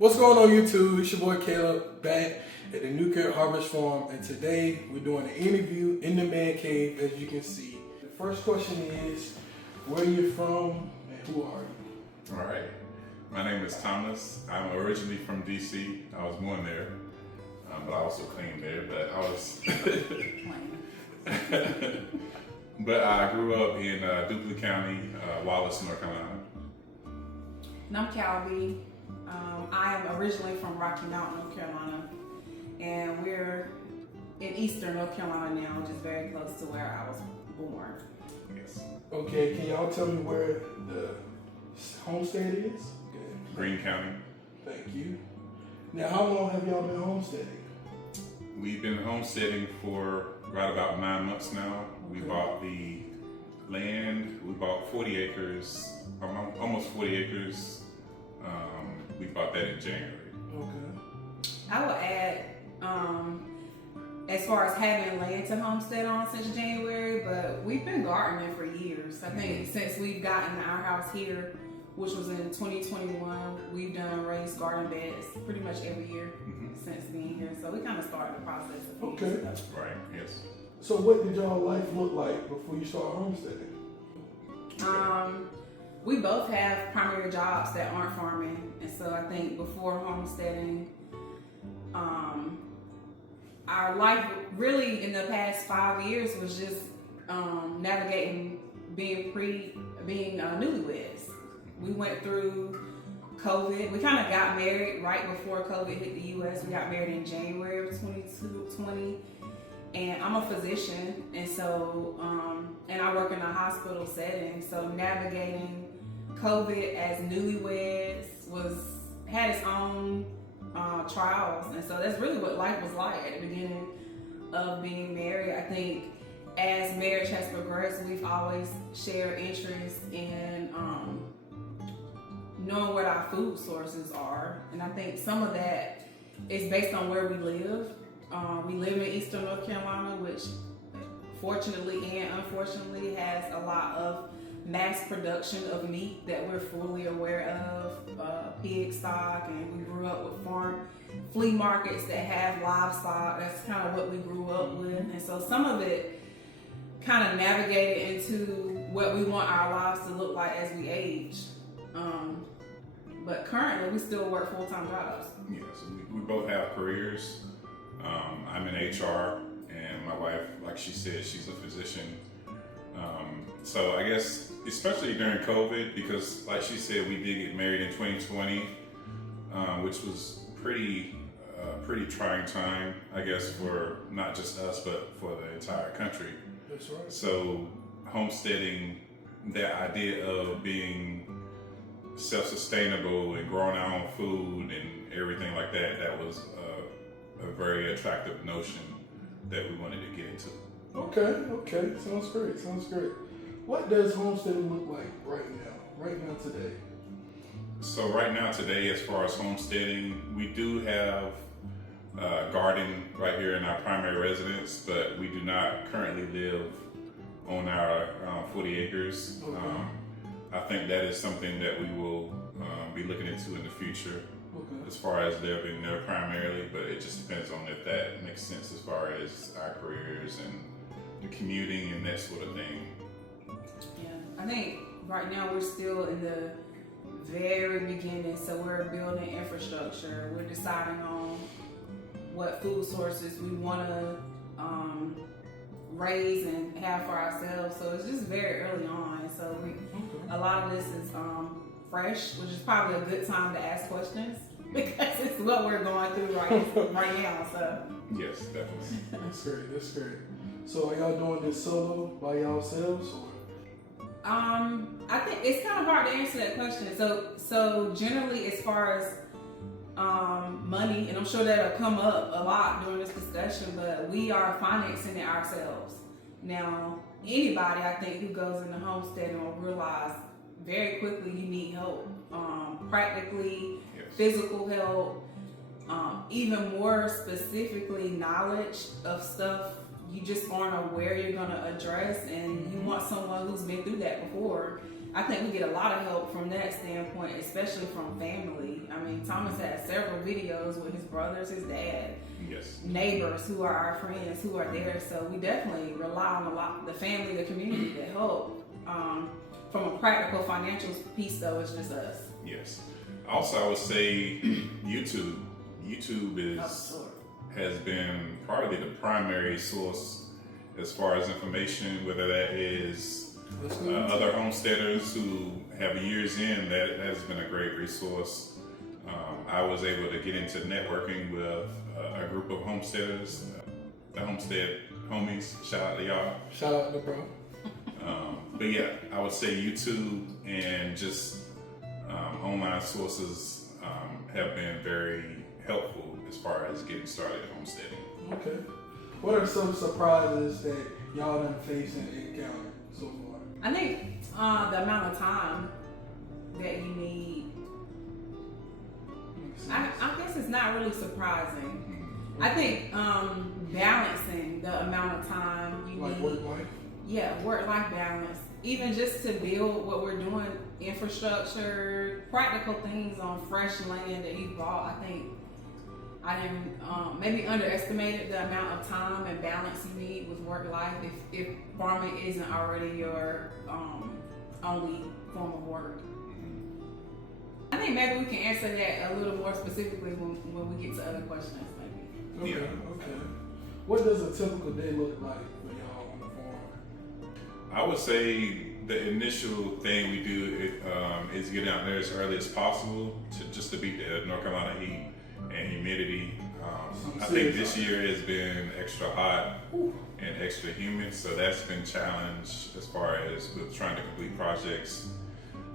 What's going on YouTube? It's your boy Caleb back at the Newkirk Harvest Farm, and today we're doing an interview in the man cave, as you can see. The first question is, where are you from and who are you? All right. My name is Thomas. I'm originally from DC. I was born there, but I also claimed there. But I was, but I grew up in Duplin County, Wallace, North Carolina. And I'm Calby. I am originally from Rocky Mount, North Carolina, and we're in Eastern North Carolina now, which is very close to where I was born. Yes. Okay, can y'all tell me where the homestead is? Greene County. Thank you. Now, how long have y'all been homesteading? We've been homesteading for right about 9 months now. We bought the land. We bought 40 acres, almost 40 acres. We bought that in January. Okay. I would add, as far as having land to homestead on since January, but we've been gardening for years. I think since we've gotten our house here, which was in 2021, we've done raised garden beds pretty much every year since being here. So we kind of started the process of Okay. Right, yes. So what did y'all life look like before you started homesteading? We both have primary jobs that aren't farming, and so I think before homesteading, our life really in the past 5 years was just navigating being newlyweds. We went through COVID. We kind of got married right before COVID hit the U.S. We got married in January of 2020. And I'm a physician, and so, and I work in a hospital setting, so navigating COVID as newlyweds had its own trials, and so that's really what life was like at the beginning of being married. I think as marriage has progressed, we've always shared interest in knowing what our food sources are, and I think some of that is based on where we live. We live in Eastern North Carolina, which fortunately and unfortunately has a lot of mass production of meat that we're fully aware of, pig stock, and we grew up with flea markets that have livestock. That's kind of what we grew up with, and so some of it kind of navigated into what we want our lives to look like as we age. But currently, we still work full-time jobs. Yes, we both have careers. I'm in HR, and my wife, like she said, she's a physician. So I guess, especially during COVID, because like she said, we did get married in 2020, which was pretty trying time, I guess, for not just us, but for the entire country. That's right. So homesteading, that idea of being self-sustainable and growing our own food and everything like that, that was a very attractive notion that we wanted to get into. Okay, sounds great. What does homesteading look like right now today? So right now today, as far as homesteading, we do have a garden right here in our primary residence, but we do not currently live on our 40 acres. Okay. I think that is something that we will be looking into in the future. Okay. As far as living there primarily, but it just depends on if that makes sense as far as our careers and the commuting and that sort of thing. Yeah, I think right now we're still in the very beginning, so we're building infrastructure. We're deciding on what food sources we want to raise and have for ourselves. So it's just very early on. So a lot of this is fresh, which is probably a good time to ask questions because it's what we're going through right now. So Yes, definitely. That's great. So are y'all doing this solo by yourselves, or? I think it's kind of hard to answer that question. So generally, as far as money, and I'm sure that'll come up a lot during this discussion, but we are financing it ourselves. Now, anybody I think who goes into homesteading will realize very quickly you need help, practically, Yes. physical help, even more specifically knowledge of stuff you just aren't aware you're going to address, and you want someone who's been through that before I think we get a lot of help from that standpoint, especially from family. I mean, Thomas has several videos with his brothers, his dad, Yes. neighbors who are our friends who are there. So we definitely rely on a lot, the family, the community to help. From a practical financial piece though, it's just us. Yes. Also, I would say YouTube. YouTube has been probably the primary source as far as information, whether that is other homesteaders who have years in, that has been a great resource. I was able to get into networking with a group of homesteaders, the Homestead homies. Shout out to y'all. Shout out to bro. But yeah, I would say YouTube and just online sources have been very helpful as far as getting started homesteading. Okay. What are some surprises that y'all done faced and encountered so far? I think the amount of time that you need, I guess it's not really surprising. I think balancing the amount of time you like need. work-life? Yeah, work-life balance. Even just to build what we're doing, infrastructure, practical things on fresh land that you bought. I think I didn't maybe underestimated the amount of time and balance you need with work-life if farming isn't already your only form of work. I think maybe we can answer that a little more specifically when we get to other questions, maybe. Okay, okay. What does a typical day look like for y'all on the farm? I would say the initial thing we do is get out there as early as possible to beat the North Carolina heat and humidity. I think this year has been extra hot and extra humid, so that's been challenged as far as with trying to complete projects.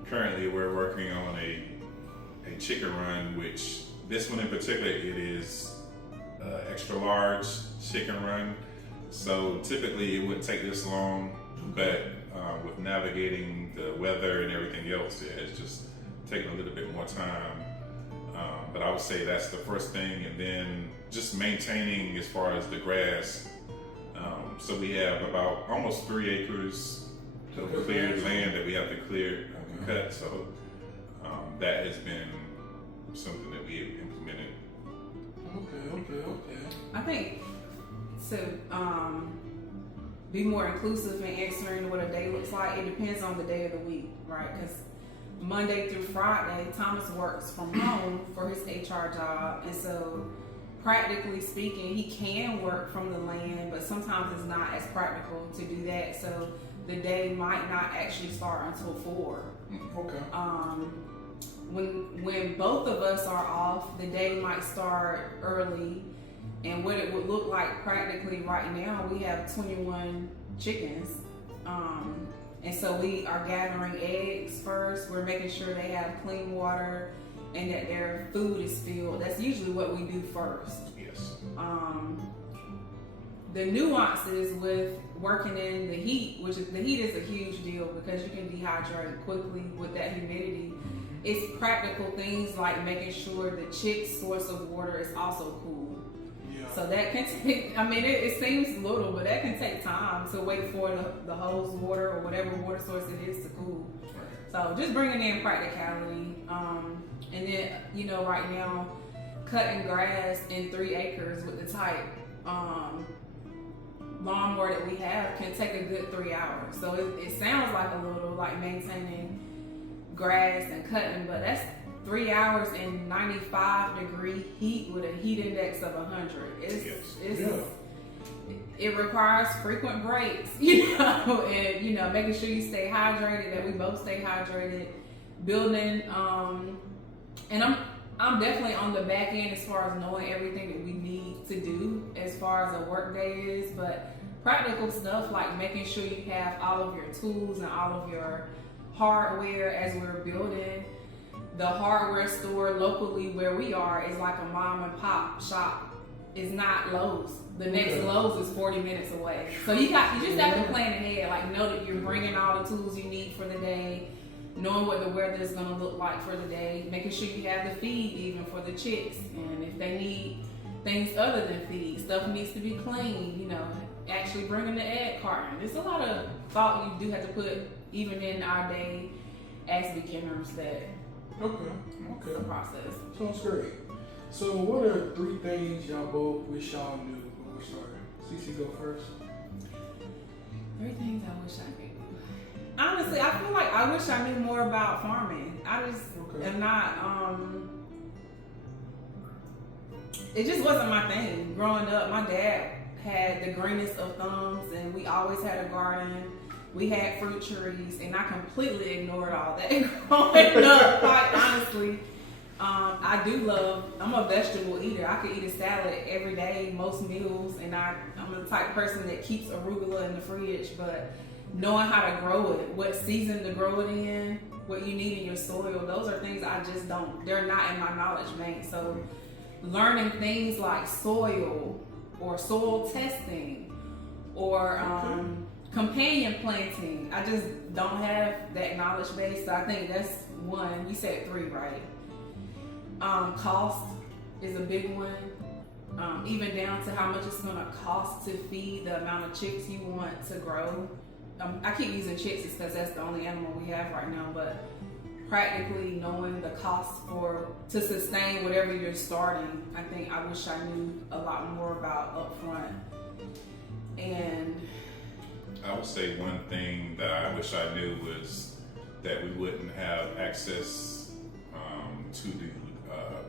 Currently, we're working on a chicken run, which this one in particular, it is extra large chicken run. So typically it wouldn't take this long, but with navigating the weather and everything else, it has just taken a little bit more time. But I would say that's the first thing, and then just maintaining as far as the grass. So we have about almost 3 acres of cleared land that we have to clear and cut. So that has been something that we have implemented. Okay. I think to be more inclusive in answering what a day looks like, it depends on the day of the week, right? Because Monday through Friday, Thomas works from home for his HR job, and so practically speaking, he can work from the land, but sometimes it's not as practical to do that. So the day might not actually start until 4. Okay. When both of us are off, the day might start early, and what it would look like practically right now, we have 21 chickens, and so we are gathering eggs first. We're making sure they have clean water and that their food is filled. That's usually what we do first. Yes. The nuances with working in the heat, which is the heat is a huge deal because you can dehydrate quickly with that humidity. It's practical things like making sure the chick's source of water is also cool. Yeah. So that can take, I mean, it seems little, but that can take time to wait for the hose water or whatever water source it is to cool. So just bringing in practicality. And then, right now, cutting grass in 3 acres with the type lawnmower that we have can take a good 3 hours. So it sounds like a little, like maintaining grass and cutting, but that's 3 hours in 95-degree heat with a heat index of 100. It requires frequent breaks, and making sure you stay hydrated, that we both stay hydrated, building, and I'm definitely on the back end as far as knowing everything that we need to do as far as a work day is, but practical stuff like making sure you have all of your tools and all of your hardware as we're building. The hardware store locally where we are is like a mom and pop shop. It's not Lowe's. The next Lowe's is 40 minutes away. So you just have to plan ahead, like know that you're bringing all the tools you need for the day, knowing what the weather is going to look like for the day, making sure you have the feed even for the chicks, and if they need things other than feed, stuff needs to be clean, actually bringing the egg carton. There's a lot of thought you do have to put even in our day as beginners that Okay. the process. Sounds great. So what are 3 things y'all both wish y'all knew when we started? Cece, go first. 3 things I wish I knew. Honestly, I feel like I wish I knew more about farming. I just am not, it just wasn't my thing. Growing up, my dad had the greenest of thumbs and we always had a garden. We had fruit trees and I completely ignored all that growing up, quite honestly. I'm a vegetable eater. I could eat a salad every day, most meals, and I'm the type of person that keeps arugula in the fridge, but knowing how to grow it, what season to grow it in, what you need in your soil, those are things I just they're not in my knowledge bank. So learning things like soil or soil testing or companion planting, I just don't have that knowledge base. So I think that's one. You said 3, right? Cost is a big one. Even down to how much it's going to cost to feed the amount of chicks you want to grow. I keep using chicks because that's the only animal we have right now, but practically knowing the cost to sustain whatever you're starting, I think I wish I knew a lot more about up front. And I would say one thing that I wish I knew was that we wouldn't have access to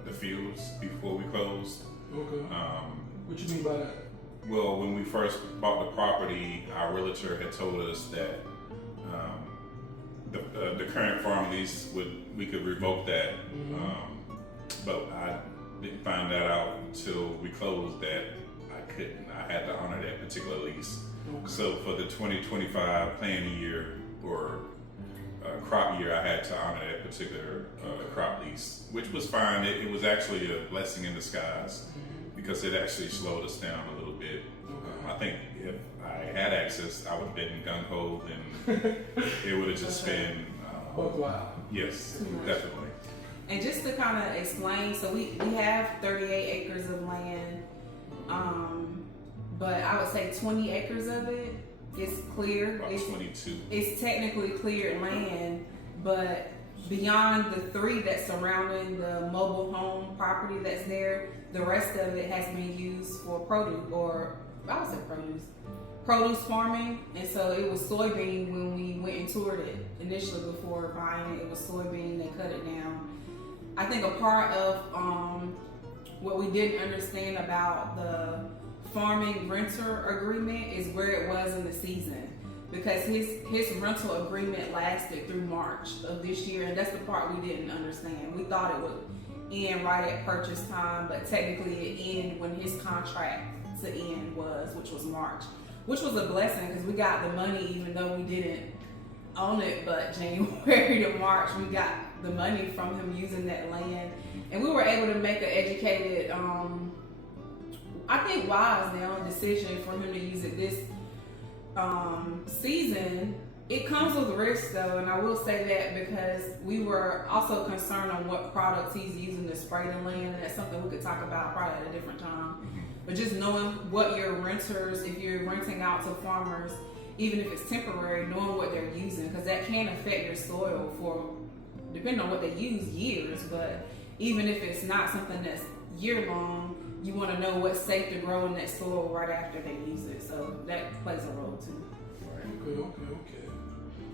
the fields before we closed. Okay. What you mean by that? Well, when we first bought the property, our realtor had told us that the current farm lease we could revoke that, but I didn't find that out until we closed that I couldn't. I had to honor that particular lease. Okay. So for the 2025 planning year or crop year, I had to honor that particular crop lease, which was fine. It was actually a blessing in disguise because it actually slowed us down a little bit. I think if I had access, I would have been gung-ho and it would have just been... wow. Yes, definitely. And just to kind of explain, so we have 38 acres of land, but I would say 20 acres of it is clear. About 22. It's technically cleared land, but beyond the 3 that's surrounding the mobile home property that's there, the rest of it has been used for produce farming. And so it was soybean when we went and toured it initially before buying it. It was soybean, they cut it down. I think a part of what we didn't understand about the farming renter agreement is where it was in the season, because his rental agreement lasted through March of this year, and that's the part we didn't understand. We thought it would end right at purchase time, but technically it ended when his contract to end was, which was March, which was a blessing because we got the money even though we didn't own it. But January to March we got the money from him using that land, and we were able to make an educated I think wise now decision for him to use it this season. It comes with risk though, and I will say that because we were also concerned on what products he's using to spray the land, and that's something we could talk about probably at a different time. But just knowing what your renters, if you're renting out to farmers, even if it's temporary, knowing what they're using, because that can affect your soil for, depending on what they use, years. But even if it's not something that's year long, you want to know what's safe to grow in that soil right after they use it. So that plays a role too. Okay.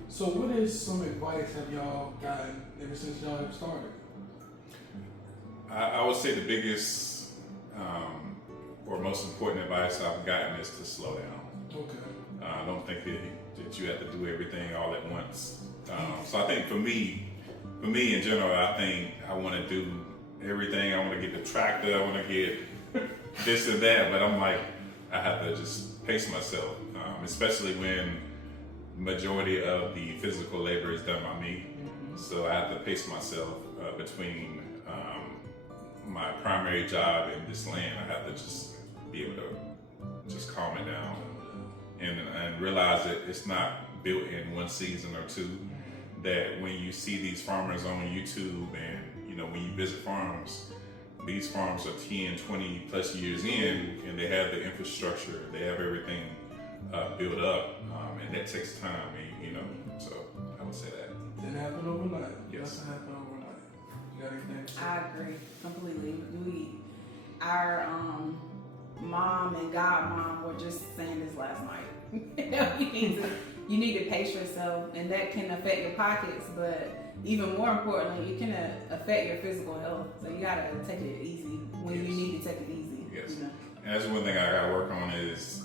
So what is some advice have y'all gotten ever since y'all have started? I would say the biggest or most important advice I've gotten is to slow down. Okay. I don't think that you have to do everything all at once. So I think for me in general, I think I want to do everything. I want to get the tractor. I want to get this and that. But I'm like, I have to just pace myself, especially when majority of the physical labor is done by me. So I have to pace myself between my primary job and this land. I have to just be able to just calm it down and realize that it's not built in one season or two. That when you see these farmers on YouTube and when you visit farms, these farms are 10, 20 plus years in, and they have the infrastructure, they have everything built up, and that takes time, so I would say that. And happen overnight. Yes. Doesn't happen overnight. You got anything to say? I agree completely. Our mom and godmom were just saying this last night. You need to pace yourself, and that can affect your pockets, but even more importantly, it can affect your physical health. So you gotta take it easy when you need to take it easy. Yes. You know? And that's one thing I gotta work on is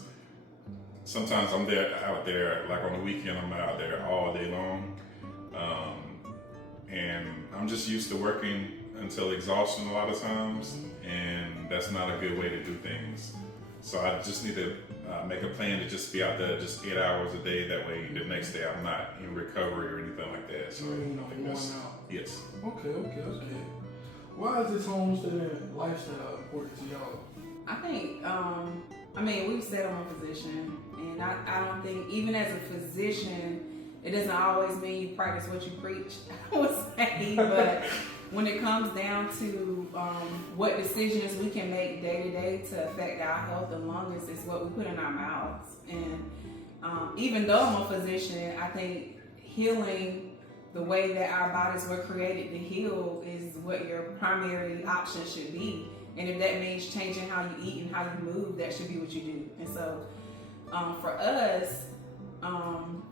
sometimes I'm out there, like on the weekend, I'm out there all day long. And I'm just used to working until exhaustion a lot of times, and that's not a good way to do things. So I just need to make a plan to just be out there just 8 hours a day. That way the next day I'm not in recovery or anything like that. So Worn out. yes. Okay. Why is this homesteading lifestyle important to y'all? I think, we've said I'm a physician, and I don't think, even as a physician, it doesn't always mean you practice what you preach, I would say, but when it comes down to what decisions we can make day to day to affect our health and wellness, is what we put in our mouths. And even though I'm a physician, I think healing the way that our bodies were created to heal is what your primary option should be. And if that means changing how you eat and how you move, that should be what you do. And so for us,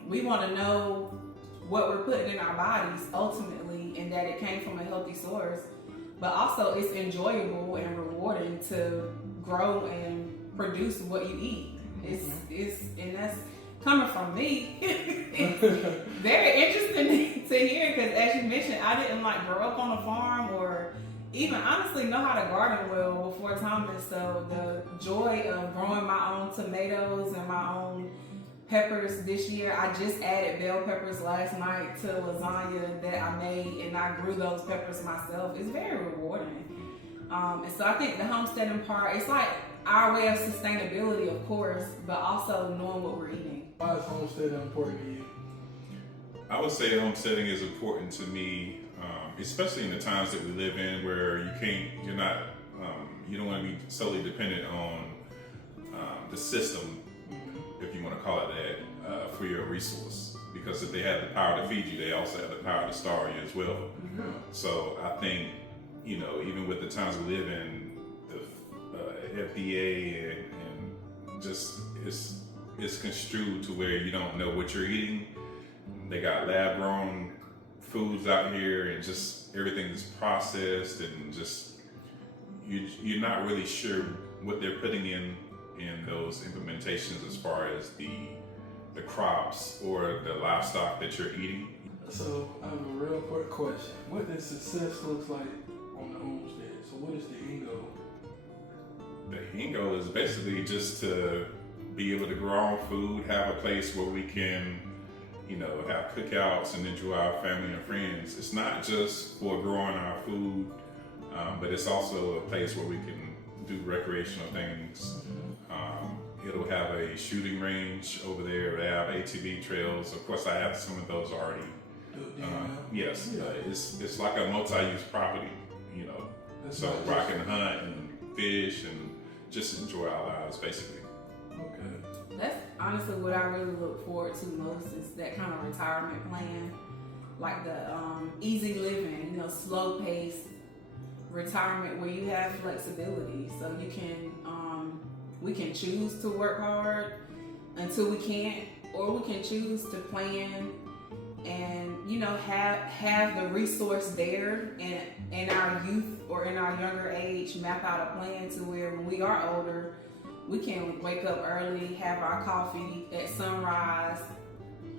we want to know what we're putting in our bodies ultimately, and that it came from a healthy source, but also it's enjoyable and rewarding to grow and produce what you eat. And that's coming from me. It's very interesting to hear, because as you mentioned, I didn't grow up on a farm or even honestly know how to garden well before Thomas. So the joy of growing my own tomatoes and my own peppers this year, I just added bell peppers last night to lasagna that I made, and I grew those peppers myself. It's very rewarding. And so I think the homesteading part, it's like our way of sustainability, of course, but also knowing what we're eating. Why is homesteading important to you? I would say homesteading is important to me, especially in the times that we live in, where you don't want to be solely dependent on the system, if you want to call it that, for your resource. Because if they have the power to feed you, they also have the power to starve you as well. Mm-hmm. So I think, even with the times we live in, the FDA and just it's construed to where you don't know what you're eating. They got lab grown foods out here, and just everything is processed, and just you're not really sure what they're putting in those implementations as far as the crops or the livestock that you're eating. So I have a real quick question. What does success look like on the homestead? So what is the end goal? The end goal is basically just to be able to grow our own food, have a place where we can, have cookouts and enjoy our family and friends. It's not just for growing our food, but it's also a place where we can do recreational things. It'll have a shooting range over there. They have ATV trails. Of course, I have some of those already. Yes, Yeah. It's like a multi-use property, That's so not where I just- can hunt and fish and just enjoy our lives, basically. Okay. That's honestly what I really look forward to most, is that kind of retirement plan, like the easy living, slow paced retirement where you have flexibility, so you can we can choose to work hard until we can't, or we can choose to plan and have the resource there, and in our youth or in our younger age map out a plan to where when we are older we can wake up early, have our coffee at sunrise,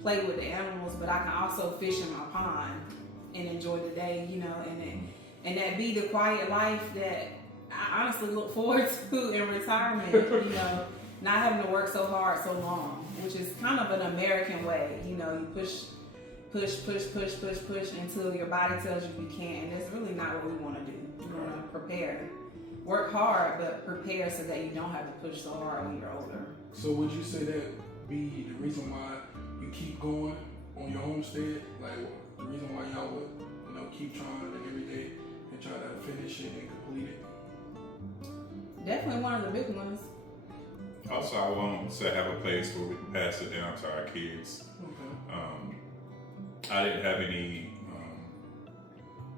play with the animals, but I can also fish in my pond and enjoy the day, and that be the quiet life that I honestly look forward to in retirement, not having to work so hard so long, which is kind of an American way. You push until your body tells you can't, and that's really not what we want to do. We want to prepare. Work hard, but prepare so that you don't have to push so hard when you're older. So would you say that be the reason why you keep going on your homestead? Like the reason why y'all would, keep trying every day and try to finish it and complete it? Definitely one of the big ones. Also, I want to have a place where we can pass it down to our kids. Okay. I didn't have any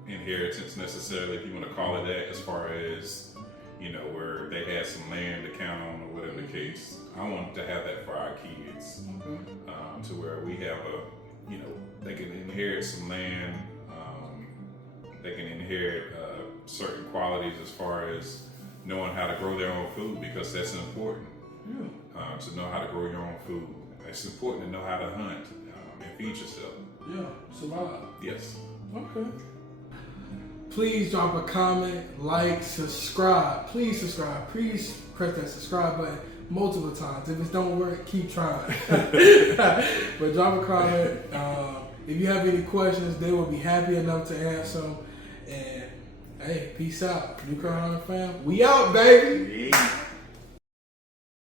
inheritance necessarily, if you want to call it that, as far as, you know, where they had some land to count on or whatever the case. I wanted to have that for our kids, to where we have a, you know, they can inherit some land, they can inherit certain qualities as far as knowing how to grow their own food, because that's important. To know how to grow your own food. It's important to know how to hunt and feed yourself. Yeah, survive. Yes. Okay. Please drop a comment, like, subscribe. Please subscribe. Please press that subscribe button multiple times. If it don't work, keep trying. But drop a comment. If you have any questions, they will be happy enough to answer them. And hey, peace out. Newkirk fam. We out, baby. Yeah.